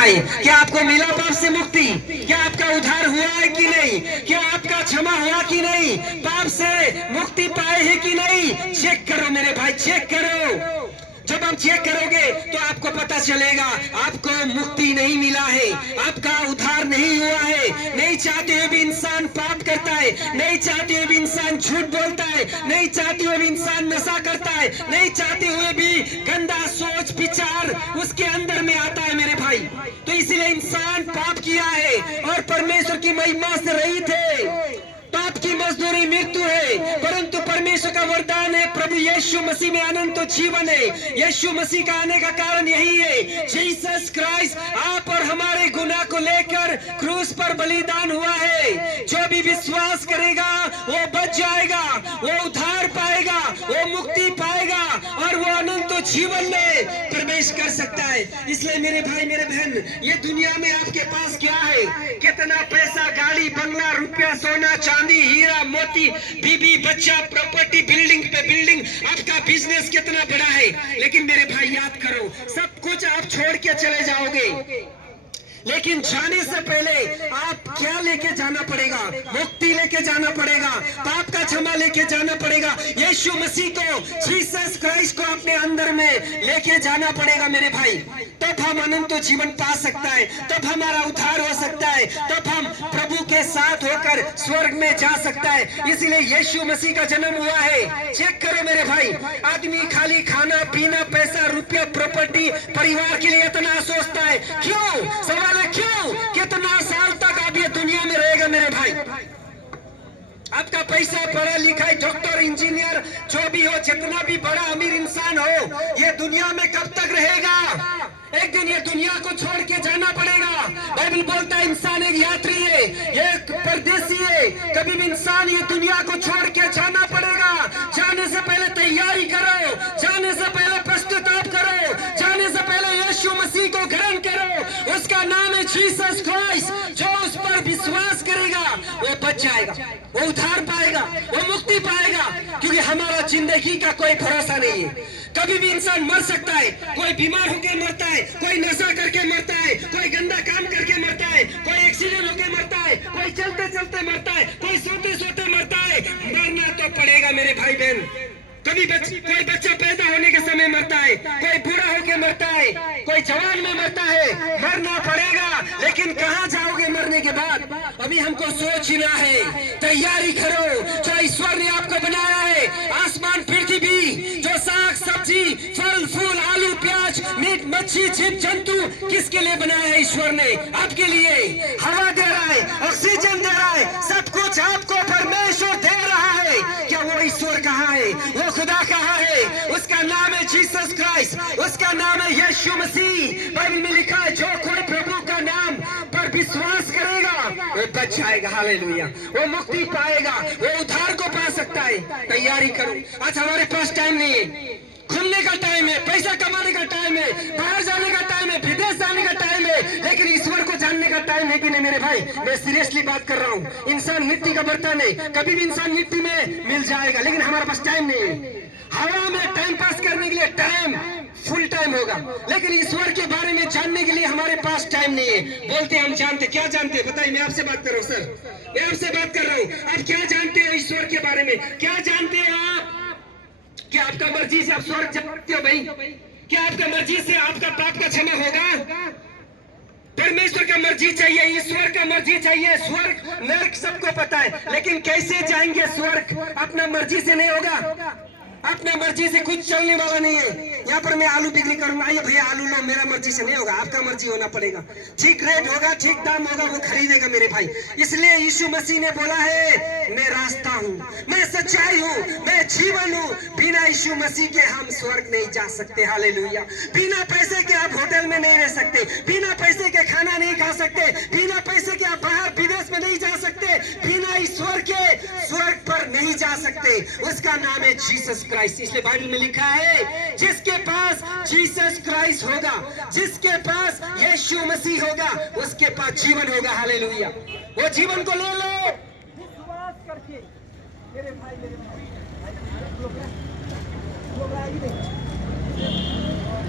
भाई? क्या आपको मिला पाप से मुक्ति? क्या आपका उद्धार हुआ है कि नहीं? क्या आपका क्षमा हुआ कि नहीं? पाप से मुक्ति पाए है कि नहीं? चेक करो मेरे भाई, चेक करो। जब हम चेक करोगे तो आपको पता चलेगा आपको मुक्ति नहीं मिला है, आपका उद्धार नहीं हुआ है। नहीं चाहते हुए भी इंसान पाप करता है, नहीं चाहते हुए भी इंसान झूठ बोलता है, नहीं चाहते हुए भी इंसान नशा करता है, नहीं चाहते हुए भी गंदा सोच विचार उसके अंदर में आता है मेरे भाई। तो इसलिए इंसान पाप किया है और परमेश्वर की महिमा से रहित है। पाप की मजदूरी मृत्यु है, परंतु परमेश्वर का वरदान है प्रभु यीशु मसीह में अनंत जीवन है। यीशु मसीह का आने का कारण यही है, जीसस क्राइस्ट आप और हमारे गुनाह को लेकर क्रूस पर बलिदान हुआ है। जो भी विश्वास करेगा वो बच जाएगा, वो उद्धार पाएगा, वो मुक्ति पाएगा और वो अनंत जीवन में प्रवेश कर सकता है। इसलिए मेरे भाई मेरे बहन, ये दुनिया में आपके पास क्या है? कितना पैसा, गाड़ी, बंगला, रुपया, सोना, चांदी, हीरा, मोती, बीबी, बच्चा, प्रॉपर्टी, बिल्डिंग पे बिल्डिंग, आपका बिजनेस कितना बड़ा है, लेकिन मेरे भाई याद करो सब कुछ आप छोड़ के चले जाओगे, लेकिन जाने से पहले आप क्या लेके जाना पड़ेगा? मुक्ति लेके जाना पड़ेगा, पाप का क्षमा लेके जाना पड़ेगा, यीशु मसीह को, जीसस क्राइस्ट को अपने अंदर में लेके जाना पड़ेगा मेरे भाई। तब हम अनंत जीवन पा सकता है, तब हमारा उद्धार हो सकता है, तब हम प्रभु के साथ होकर स्वर्ग में जा सकता है। इसलिए यीशु मसीह का जन्म हुआ है। चेक करो मेरे भाई, आदमी खाली खाना पीना, पैसा, रुपया, प्रॉपर्टी, परिवार के लिए इतना सोचता है। क्यों? सवाल है क्यों? कितना साल तक आप ये दुनिया में रहेगा मेरे भाई? आपका पैसा, पढ़ा लिखा, डॉक्टर, इंजीनियर, जो भी हो, जितना भी बड़ा अमीर इंसान हो, ये दुनिया में कब तक रहेगा? एक दिन ये दुनिया को छोड़ के जाना पड़ेगा। बाइबल बोलता है इंसान एक यात्री है, एक परदेसी है। कभी भी इंसान ये दुनिया को छोड़ के जाना पड़ेगा। जाने से पहले तैयारी करो, जाने से पहले पश्चाताप करो, जाने से पहले यीशु मसीह को ग्रहण करो। उसका नाम है जीसस क्राइस्ट। जो उस पर विश्वास करेगा वो बच जाएगा, वो उद्धार पाएगा, वो मुक्ति पाएगा। क्योंकि हमारा जिंदगी का कोई भरोसा नहीं है। कभी भी इंसान मर सकता है, कोई बीमार होकर मरता है, कोई नशा करके मरता है, कोई गंदा काम करके मरता है, कोई एक्सीडेंट होकर मरता है, कोई चलते चलते मरता है, कोई सोते सोते मरता है। मरना तो पड़ेगा मेरे भाई बहन। कोई बच्चा पैदा होने के समय मरता है, कोई बूढ़ा होकर मरता है, कोई जवान में मरता है। मरना पड़ेगा, लेकिन कहाँ जाओगे मरने के बाद? अभी हमको सोचना है, तैयारी करो। जो ईश्वर ने आपको बनाया है, आसमान, पृथ्वी, जो साग सब्जी, फल फूल, आलू प्याज, मीट मच्छी, जीव जंतु, किसके लिए बनाया है ईश्वर ने? आपके लिए। हवा दे रहा है, ऑक्सीजन दे रहा है, सब कुछ आपको परमेश्वर दे रहा है। क्या वो ईश्वर कहाँ है? वो खुदा कहाँ है? उसका नाम है जीसस क्राइस्ट, उसका नाम है यीशु मसीह। बाइबल में लिखा है जो कोई प्रभु का नाम पर विश्वास करेगा वो बच जाएगा। हालेलुया। वो मुक्ति पाएगा, वो उद्धार को पा सकता है। तैयारी करो। आज हमारे पास टाइम नहीं है, घूमने का टाइम है, पैसा कमाने का टाइम है, बाहर जाने का टाइम है, विदेश जाने का टाइम है, लेकिन ईश्वर को जानने का टाइम है कि नहीं मेरे भाई? मैं सीरियसली बात कर रहा हूँ। इंसान मिट्टी का बर्तन है, कभी भी इंसान मिट्टी में मिल जाएगा, लेकिन हमारे पास टाइम नहीं है। हवा में टाइम पास करने के लिए टाइम फुल टाइम होगा, लेकिन ईश्वर के बारे में जानने के लिए हमारे पास टाइम नहीं है। बोलते हम जानते, क्या जानते? बताइए, मैं आपसे बात कर रहा हूँ सर, मैं आपसे बात कर रहा हूँ। आप क्या जानते हो ईश्वर के बारे में? क्या जानते हैं आप? क्या आपका मर्जी से आप स्वर्ग जा सकते हो भाई? क्या आपका मर्जी से आपका पाप का क्षमा होगा? परमेश्वर का मर्जी चाहिए, ईश्वर का मर्जी चाहिए। स्वर्ग नरक सबको पता है, लेकिन कैसे जाएंगे स्वर्ग? अपना मर्जी से नहीं होगा, अपने मर्जी से कुछ चलने वाला नहीं है। यहाँ पर मैं आलू बिक्री करूंगा, आइए भैया आलू लो, मेरा मर्जी से नहीं होगा, आपका मर्जी होना पड़ेगा। ठीक रेट होगा, ठीक दाम होगा, वो खरीदेगा मेरे भाई। इसलिए यीशु मसीह ने बोला है मैं रास्ता हूँ, मैं सच्चाई हूँ, मैं जीवन हूँ। बिना यीशु मसीह के हम स्वर्ग नहीं जा सकते। हालेलुया। बिना पैसे के आप होटल में नहीं रह सकते, बिना पैसे के खाना नहीं खा सकते, बिना पैसे के आप बाहर विदेश में नहीं जा सकते, बिना ईश्वर के स्वर्ग पर नहीं जा सकते। उसका नाम है जीसस क्राइस्ट। इसलिए बाइबल में लिखा है जिसके पास जीसस क्राइस्ट होगा, जिसके पास यीशु मसीह होगा, उसके पास जीवन होगा। हालेलुया। वो जीवन को ले लो विश्वास करके। मेरे भाई